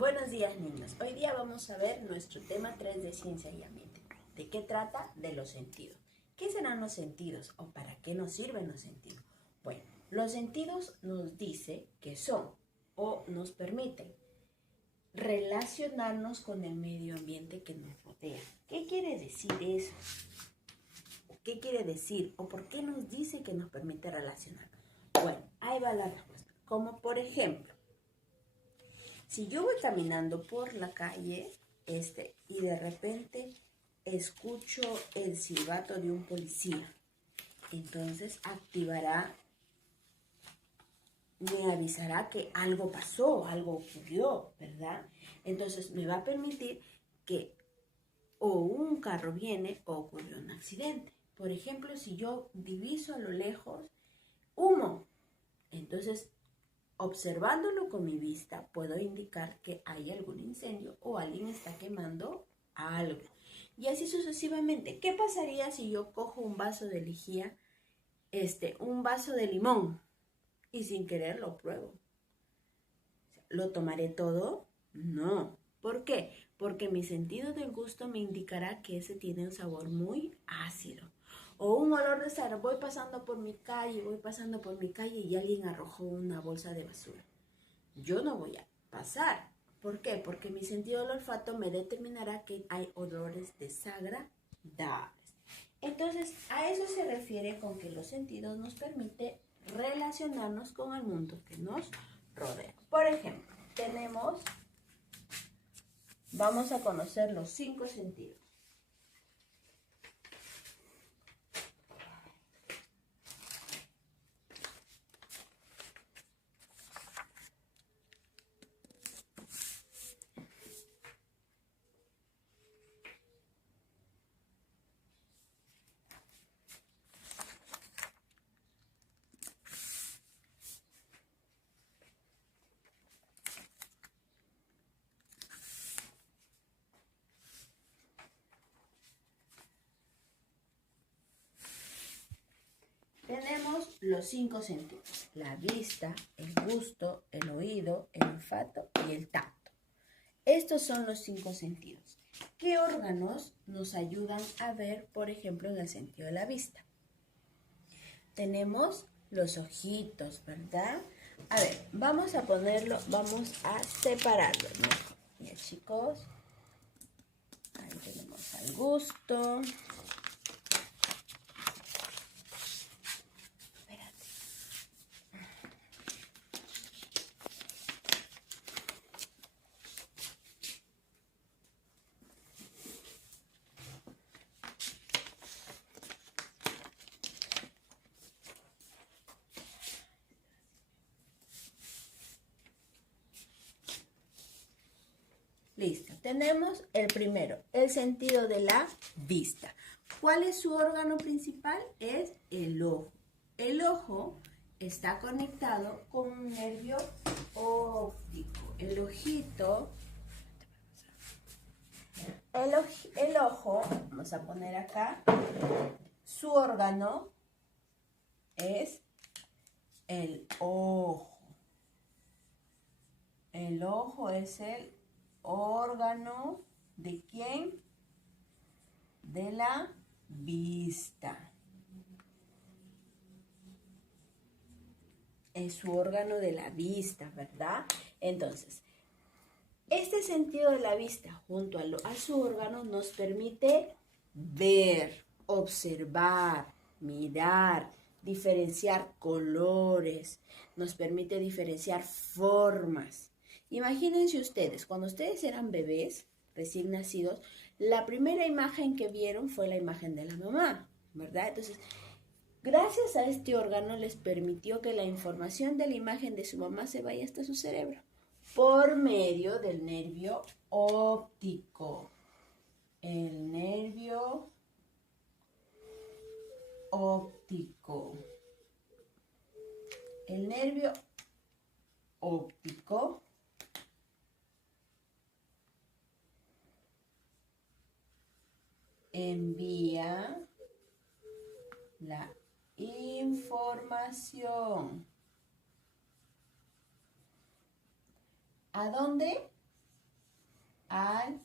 Buenos días, niños. Hoy día vamos a ver nuestro tema 3 de ciencia y ambiente. ¿De qué trata? De los sentidos. ¿Qué serán los sentidos o para qué nos sirven los sentidos? Bueno, los sentidos nos dice que son o nos permiten relacionarnos con el medio ambiente que nos rodea. ¿Qué quiere decir eso? ¿Qué quiere decir? ¿O por qué nos dice que nos permite relacionarnos? Bueno, ahí va la respuesta. Como por ejemplo, si yo voy caminando por la calle y de repente escucho el silbato de un policía, entonces me avisará que algo pasó, algo ocurrió, ¿verdad? Entonces me va a permitir que o un carro viene o ocurrió un accidente. Por ejemplo, si yo diviso a lo lejos humo, entonces observándolo con mi vista, puedo indicar que hay algún incendio o alguien está quemando algo. Y así sucesivamente. ¿Qué pasaría si yo cojo un vaso de lejía, un vaso de limón y sin querer lo pruebo? ¿Lo tomaré todo? No. ¿Por qué? Porque mi sentido del gusto me indicará que ese tiene un sabor muy ácido. O un olor de sal. Voy pasando por mi calle y alguien arrojó una bolsa de basura. Yo no voy a pasar. ¿Por qué? Porque mi sentido del olfato me determinará que hay olores desagradables. Entonces, a eso se refiere con que los sentidos nos permiten relacionarnos con el mundo que nos rodea. Por ejemplo, vamos a conocer los 5 sentidos. Tenemos los 5 sentidos: la vista, el gusto, el oído, el olfato y el tacto. Estos son los 5 sentidos. ¿Qué órganos nos ayudan a ver, por ejemplo, en el sentido de la vista? Tenemos los ojitos, ¿verdad? A ver, vamos a separarlo, ¿no? Ya, chicos, ahí tenemos al gusto. Listo, tenemos el primero, el sentido de la vista. ¿Cuál es su órgano principal? Es el ojo. El ojo está conectado con un nervio óptico. El ojito, el ojo, vamos a poner acá, su órgano es el ojo. El ojo es el órgano ¿de quién? De la vista. Es su órgano de la vista, ¿verdad? Entonces, este sentido de la vista junto a su órgano nos permite ver, observar, mirar, diferenciar colores, nos permite diferenciar formas. Imagínense ustedes, cuando ustedes eran bebés, recién nacidos, la primera imagen que vieron fue la imagen de la mamá, ¿verdad? Entonces, gracias a este órgano les permitió que la información de la imagen de su mamá se vaya hasta su cerebro por medio del nervio óptico. El nervio óptico. El nervio óptico envía la información. ¿A dónde? al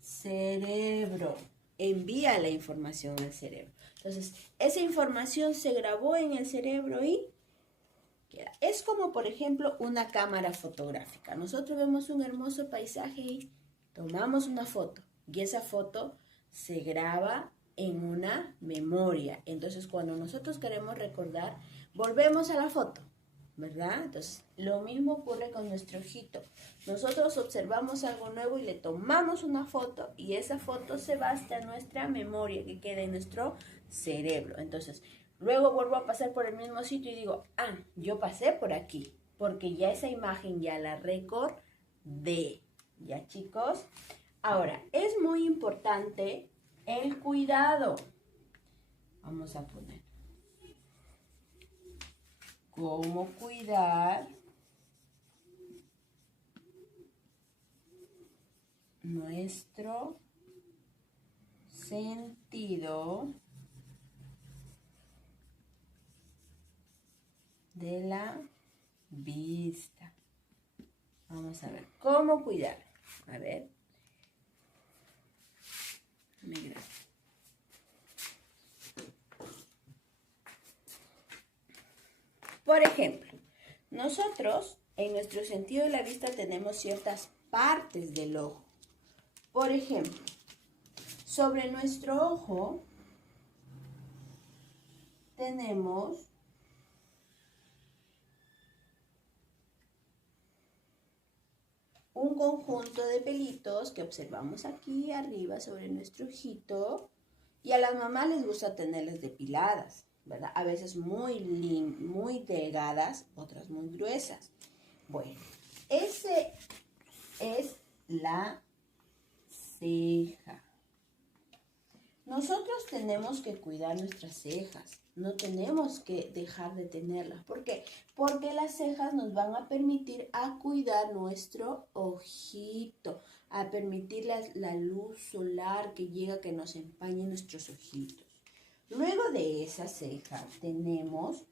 cerebro. Envía la información al cerebro. Entonces, esa información se grabó en el cerebro y queda. Es como, por ejemplo, una cámara fotográfica. Nosotros vemos un hermoso paisaje y tomamos una foto. Y esa foto se graba en una memoria. Entonces, cuando nosotros queremos recordar, volvemos a la foto, ¿verdad? Entonces, lo mismo ocurre con nuestro ojito. Nosotros observamos algo nuevo y le tomamos una foto y esa foto se va hasta nuestra memoria que queda en nuestro cerebro. Entonces, luego vuelvo a pasar por el mismo sitio y digo, yo pasé por aquí, porque ya esa imagen ya la recordé. ¿Ya, chicos? Ahora, es muy importante el cuidado. Vamos a poner cómo cuidar nuestro sentido de la vista. Vamos a ver, ¿cómo cuidar? A ver. Mira. Por ejemplo, nosotros en nuestro sentido de la vista tenemos ciertas partes del ojo. Por ejemplo, sobre nuestro ojo tenemos un conjunto de pelitos que observamos aquí arriba sobre nuestro ojito y a las mamás les gusta tenerlas depiladas, ¿verdad? A veces muy delgadas, otras muy gruesas. Bueno, ese es la ceja. Nosotros tenemos que cuidar nuestras cejas, no tenemos que dejar de tenerlas. ¿Por qué? Porque las cejas nos van a permitir a cuidar nuestro ojito, a permitir la luz solar que llega, que nos empañe nuestros ojitos. Luego de esa ceja tenemos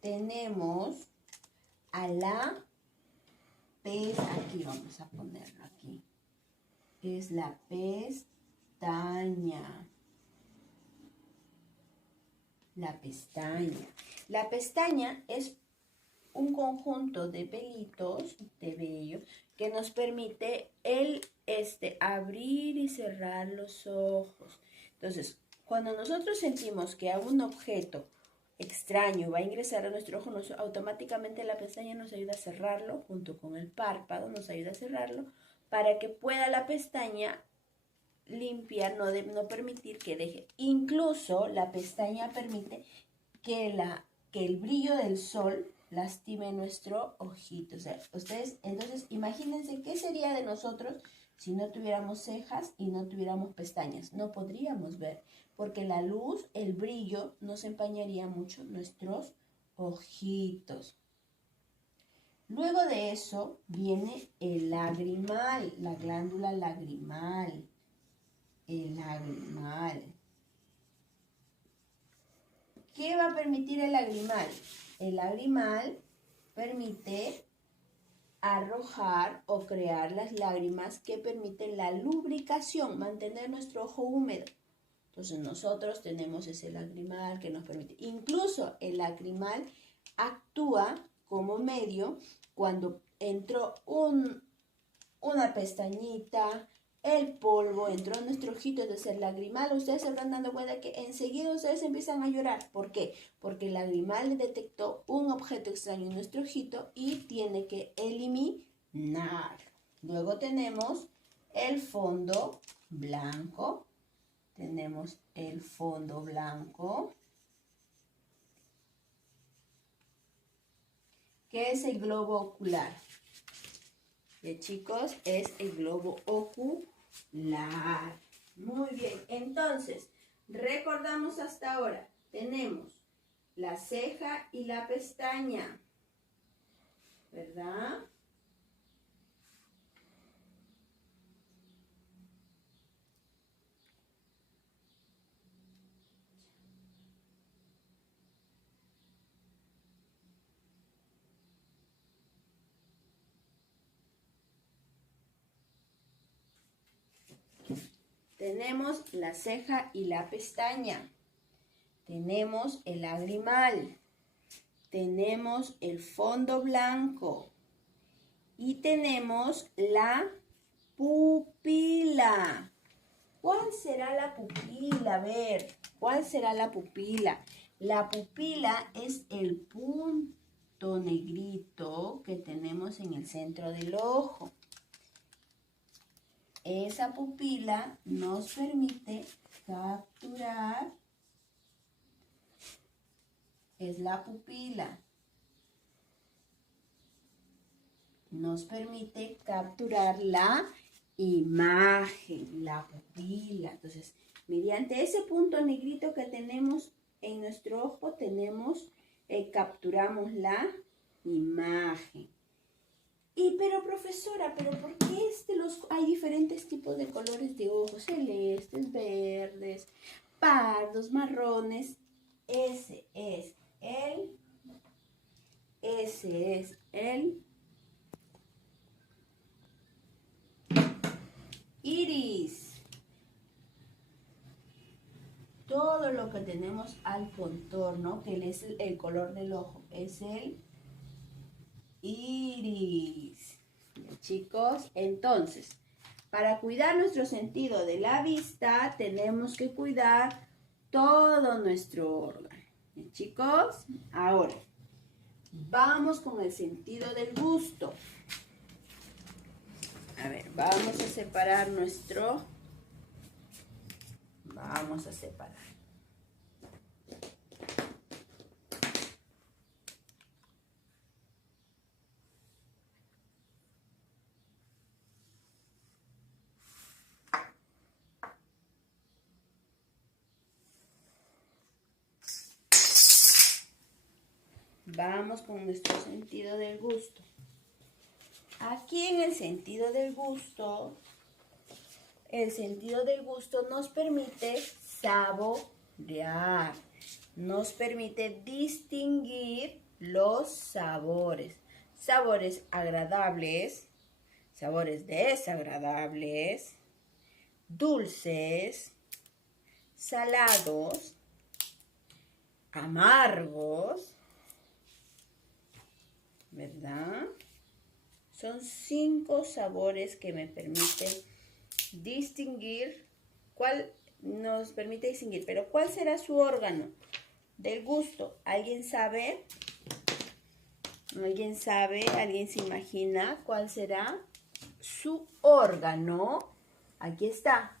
tenemos a la aquí vamos a ponerlo aquí. Es la pestaña. La pestaña. La pestaña es un conjunto de pelitos, de vello, que nos permite abrir y cerrar los ojos. Entonces, cuando nosotros sentimos que a un objeto extraño va a ingresar a nuestro ojo, automáticamente la pestaña nos ayuda a cerrarlo, junto con el párpado nos ayuda a cerrarlo, para que pueda la pestaña limpiar, no permitir que deje. Incluso la pestaña permite que el brillo del sol lastime nuestro ojito. O sea, entonces, imagínense qué sería de nosotros si no tuviéramos cejas y no tuviéramos pestañas. No podríamos ver, porque la luz, el brillo, nos empañaría mucho nuestros ojitos. Luego de eso viene el lagrimal, la glándula lagrimal. El lagrimal. ¿Qué va a permitir el lagrimal? El lagrimal permite arrojar o crear las lágrimas que permiten la lubricación, mantener nuestro ojo húmedo. Entonces nosotros tenemos ese lagrimal que nos permite. Incluso el lagrimal actúa como medio cuando entró una pestañita, el polvo entró en nuestro ojito, entonces el lagrimal, ustedes se van dando cuenta que enseguida ustedes empiezan a llorar. ¿Por qué? Porque el lagrimal detectó un objeto extraño en nuestro ojito y tiene que eliminar. Luego tenemos el fondo blanco. Tenemos el fondo blanco, que es el globo ocular. Chicos, es el globo ocular. Muy bien, entonces, recordamos hasta ahora, tenemos la ceja y la pestaña, ¿verdad? Tenemos la ceja y la pestaña. Tenemos el lagrimal. Tenemos el fondo blanco. Y tenemos la pupila. ¿Cuál será la pupila? A ver, ¿cuál será la pupila? La pupila es el punto negrito que tenemos en el centro del ojo. Esa pupila nos permite capturar, es la pupila, nos permite capturar la imagen, la pupila. Entonces, mediante ese punto negrito que tenemos en nuestro ojo, capturamos la imagen. Pero profesora, ¿por qué hay diferentes tipos de colores de ojos? Celestes, verdes, pardos, marrones. Ese es el iris. Todo lo que tenemos al contorno, que es el color del ojo, es el iris. Chicos, entonces, para cuidar nuestro sentido de la vista, tenemos que cuidar todo nuestro órgano. Chicos, ahora, vamos con el sentido del gusto. A ver, vamos a separar Vamos a separar. Vamos con nuestro sentido del gusto. Aquí en el sentido del gusto nos permite saborear, nos permite distinguir los sabores. Sabores agradables, sabores desagradables, dulces, salados, amargos, ¿verdad? Son 5 sabores que me permiten distinguir, pero ¿cuál será su órgano del gusto? ¿Alguien sabe? ¿Alguien sabe? ¿Alguien se imagina cuál será su órgano? Aquí está.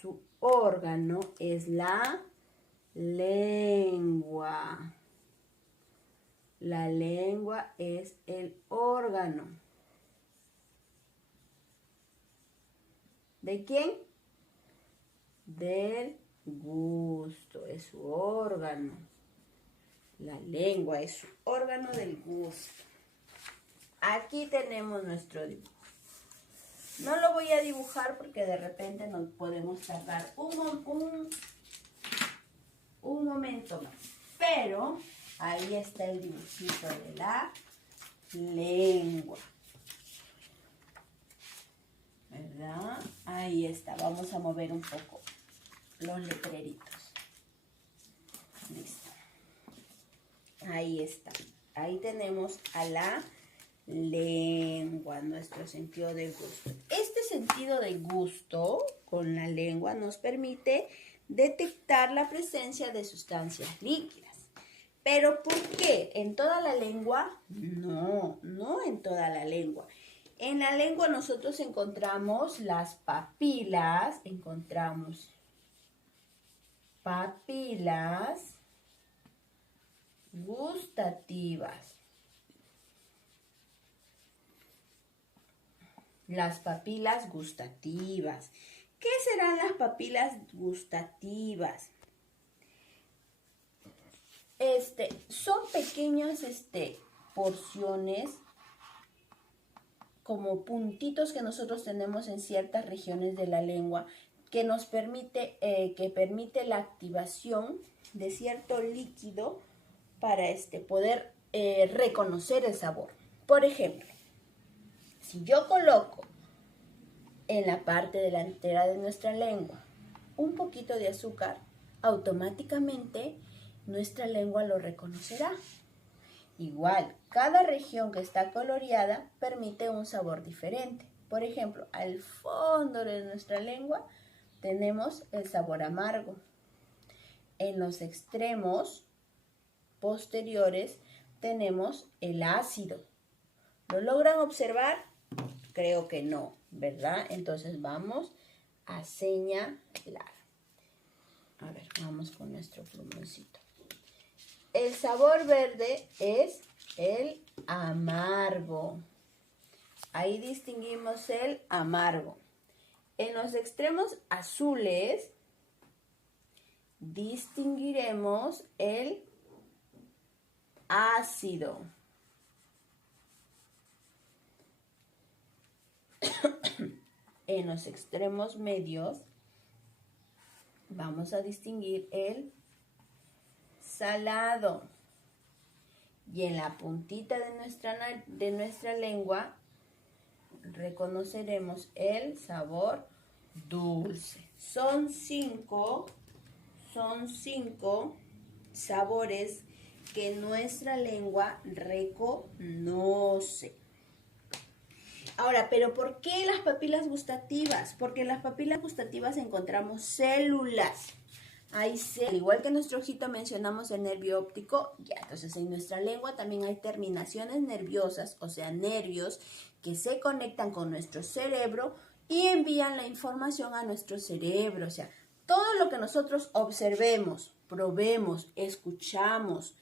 Su órgano es la lengua. La lengua es el órgano. ¿De quién? Del gusto. Es su órgano. La lengua es su órgano del gusto. Aquí tenemos nuestro dibujo. No lo voy a dibujar porque de repente nos podemos tardar un momento más. Pero ahí está el dibujito de la lengua. ¿Verdad? Ahí está. Vamos a mover un poco los letreritos. Listo. Ahí está. Ahí tenemos a la lengua, nuestro sentido del gusto. Este sentido del gusto con la lengua nos permite detectar la presencia de sustancias líquidas. ¿Pero por qué? ¿En toda la lengua? No, no en toda la lengua. En la lengua nosotros encontramos las papilas, gustativas. Las papilas gustativas. ¿Qué serán las papilas gustativas? Son pequeñas porciones, como puntitos que nosotros tenemos en ciertas regiones de la lengua, que nos permite la activación de cierto líquido para poder reconocer el sabor. Por ejemplo, si yo coloco en la parte delantera de nuestra lengua un poquito de azúcar, automáticamente nuestra lengua lo reconocerá. Igual, cada región que está coloreada permite un sabor diferente. Por ejemplo, al fondo de nuestra lengua tenemos el sabor amargo. En los extremos posteriores tenemos el ácido. ¿Lo logran observar? Creo que no, ¿verdad? Entonces vamos a señalar. A ver, vamos con nuestro plumoncito. El sabor verde es el amargo. Ahí distinguimos el amargo. En los extremos azules distinguiremos el ácido. En los extremos medios vamos a distinguir el salado. Y en la puntita de nuestra lengua reconoceremos el sabor dulce. Son cinco sabores que nuestra lengua reconoce. Ahora, ¿pero por qué las papilas gustativas? Porque en las papilas gustativas encontramos células. Hay células. Al igual que en nuestro ojito mencionamos el nervio óptico, ya, entonces en nuestra lengua también hay terminaciones nerviosas, o sea, nervios que se conectan con nuestro cerebro y envían la información a nuestro cerebro. O sea, todo lo que nosotros observemos, probemos, escuchamos,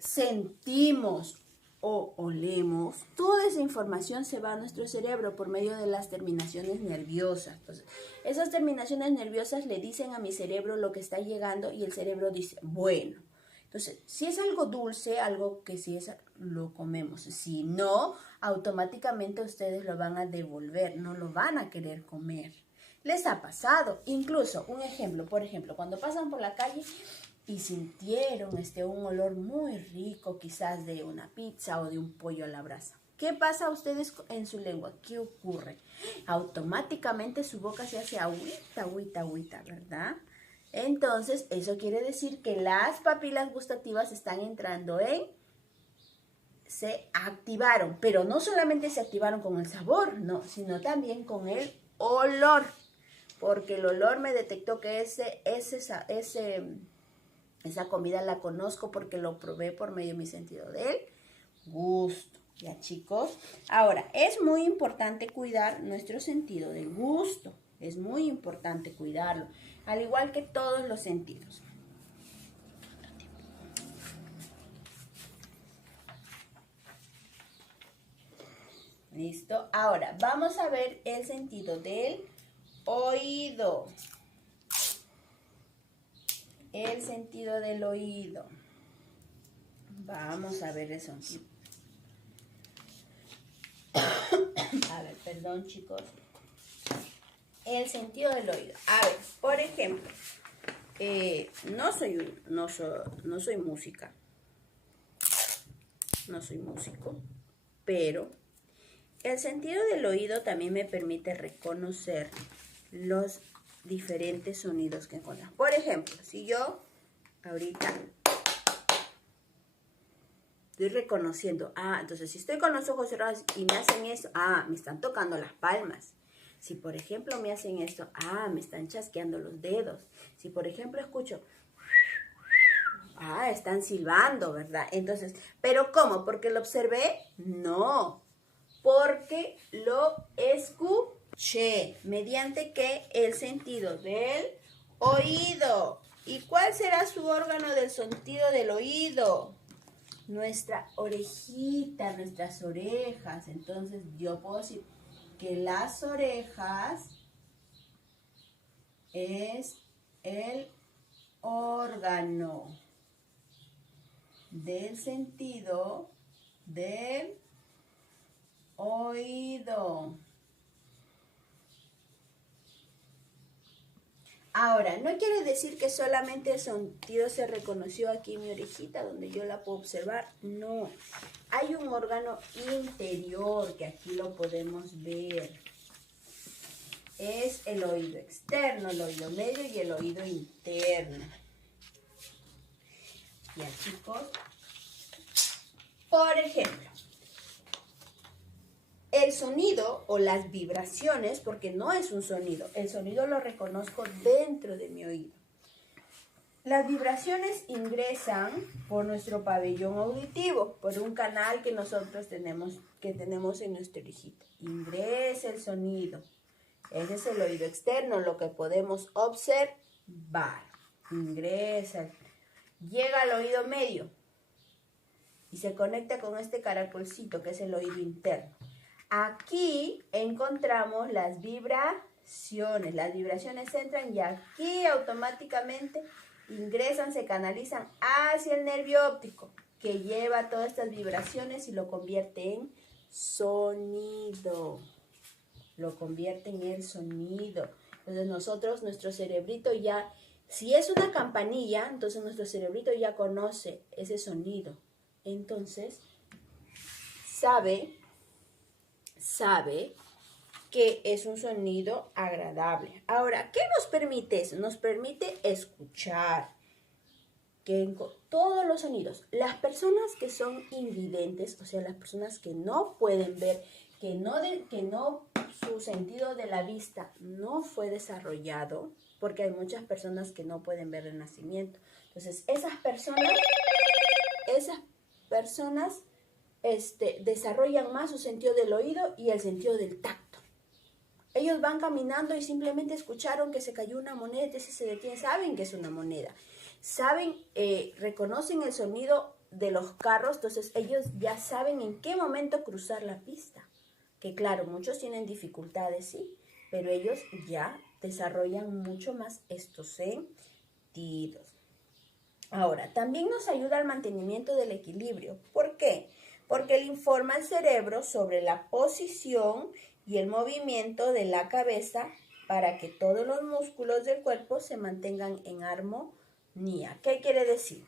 sentimos o olemos, toda esa información se va a nuestro cerebro por medio de las terminaciones nerviosas. Entonces, esas terminaciones nerviosas le dicen a mi cerebro lo que está llegando y el cerebro dice, bueno. Entonces, si es algo dulce, algo que si es, lo comemos. Si no, automáticamente ustedes lo van a devolver, no lo van a querer comer. ¿Les ha pasado? Incluso, un ejemplo, por ejemplo, cuando pasan por la calle y sintieron un olor muy rico, quizás de una pizza o de un pollo a la brasa. ¿Qué pasa a ustedes en su lengua? ¿Qué ocurre? Automáticamente su boca se hace agüita, ¿verdad? Entonces, eso quiere decir que las papilas gustativas están entrando se activaron, pero no solamente se activaron con el sabor, no, sino también con el olor, porque el olor me detectó que esa comida la conozco porque lo probé por medio de mi sentido del gusto. ¿Ya, chicos? Ahora, es muy importante cuidar nuestro sentido del gusto. Es muy importante cuidarlo, al igual que todos los sentidos. ¿Listo? Ahora, vamos a ver el sentido del oído. El sentido del oído. Vamos a ver eso. A ver, perdón, chicos. El sentido del oído. A ver, por ejemplo, no soy música. No soy músico, pero el sentido del oído también me permite reconocer los diferentes sonidos que encontramos. Por ejemplo, si yo ahorita estoy reconociendo, entonces si estoy con los ojos cerrados y me hacen eso, me están tocando las palmas. Si por ejemplo me hacen esto, me están chasqueando los dedos. Si por ejemplo escucho, están silbando, ¿verdad? Entonces, ¿pero cómo? ¿Porque lo observé? No, porque lo escuché. ¿Mediante qué? El sentido del oído. ¿Y cuál será su órgano del sentido del oído? nuestra orejita, nuestras orejas. Entonces yo puedo decir que las orejas es el órgano del sentido del oído. Ahora, no quiere decir que solamente el sentido se reconoció aquí en mi orejita, donde yo la puedo observar. No, hay un órgano interior que aquí lo podemos ver. Es el oído externo, el oído medio y el oído interno. Ya, chicos. Por ejemplo, el sonido o las vibraciones, porque no es un sonido, el sonido lo reconozco dentro de mi oído. Las vibraciones ingresan por nuestro pabellón auditivo, por un canal que nosotros tenemos en nuestra orejita. Ingresa el sonido. Ese es el oído externo, lo que podemos observar. Ingresa. Llega al oído medio y se conecta con este caracolcito que es el oído interno. Aquí encontramos las vibraciones. Las vibraciones entran y aquí automáticamente ingresan, se canalizan hacia el nervio óptico que lleva todas estas vibraciones y lo convierte en sonido. Lo convierte en el sonido. Entonces nuestro cerebrito ya, si es una campanilla, entonces nuestro cerebrito ya conoce ese sonido. Entonces, sabe que es un sonido agradable. Ahora, ¿qué nos permite eso? Nos permite escuchar todos los sonidos. Las personas que son invidentes, o sea, las personas que no pueden ver, que su sentido de la vista no fue desarrollado, porque hay muchas personas que no pueden ver el nacimiento. Entonces, esas personas desarrollan más su sentido del oído y el sentido del tacto. Ellos van caminando y simplemente escucharon que se cayó una moneda, entonces se detienen, saben que es una moneda. Reconocen el sonido de los carros, entonces ellos ya saben en qué momento cruzar la pista. Que claro, muchos tienen dificultades, sí, pero ellos ya desarrollan mucho más estos sentidos. Ahora, también nos ayuda al mantenimiento del equilibrio. ¿Por qué? Porque le informa al cerebro sobre la posición y el movimiento de la cabeza para que todos los músculos del cuerpo se mantengan en armonía. ¿Qué quiere decir?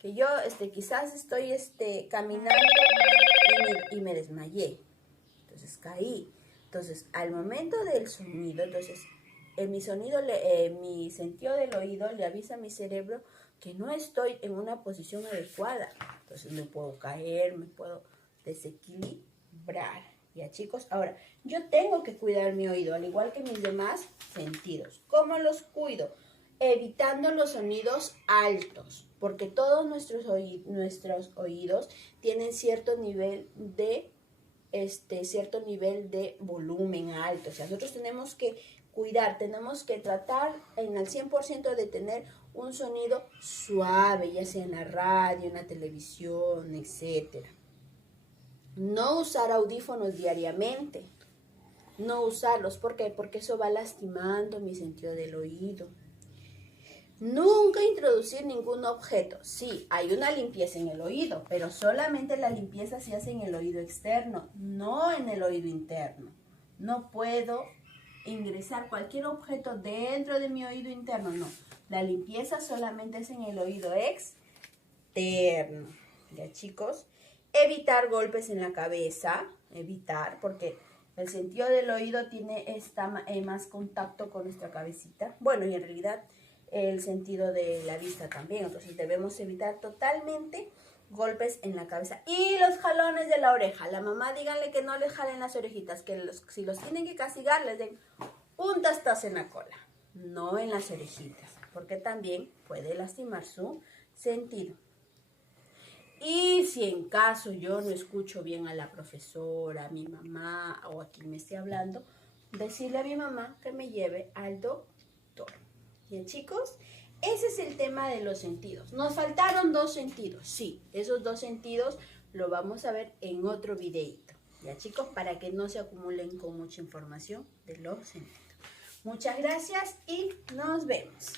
Que yo quizás estoy caminando y me desmayé. Entonces caí. Entonces, al momento del sonido, mi sentido del oído le avisa a mi cerebro que no estoy en una posición adecuada. Entonces me puedo caer, me puedo desequilibrar. ¿Ya, chicos? Ahora, yo tengo que cuidar mi oído, al igual que mis demás sentidos. ¿Cómo los cuido? Evitando los sonidos altos, porque todos nuestros oídos tienen cierto nivel de volumen alto. O sea, nosotros tenemos que cuidar, tenemos que tratar en el 100% de tener un sonido suave, ya sea en la radio, en la televisión, etc. No usar audífonos diariamente. No usarlos, ¿por qué? Porque eso va lastimando mi sentido del oído. Nunca introducir ningún objeto. Sí, hay una limpieza en el oído, pero solamente la limpieza se hace en el oído externo, no en el oído interno. No puedo ingresar cualquier objeto dentro de mi oído interno, no. La limpieza solamente es en el oído externo. ¿Ya, chicos? Evitar golpes en la cabeza, porque el sentido del oído está más contacto con nuestra cabecita. Bueno, y en realidad el sentido de la vista también. Entonces debemos evitar totalmente golpes en la cabeza. Y los jalones de la oreja. La mamá, díganle que no les jalen las orejitas, que si los tienen que castigar, les den un tastazo en la cola, no en las orejitas, porque también puede lastimar su sentido. Y si en caso yo no escucho bien a la profesora, a mi mamá o a quien me esté hablando, decirle a mi mamá que me lleve al doctor. Bien, chicos, ese es el tema de los sentidos. Nos faltaron 2 sentidos. Sí, esos 2 sentidos lo vamos a ver en otro videito. Ya chicos, para que no se acumulen con mucha información de los sentidos. Muchas gracias y nos vemos.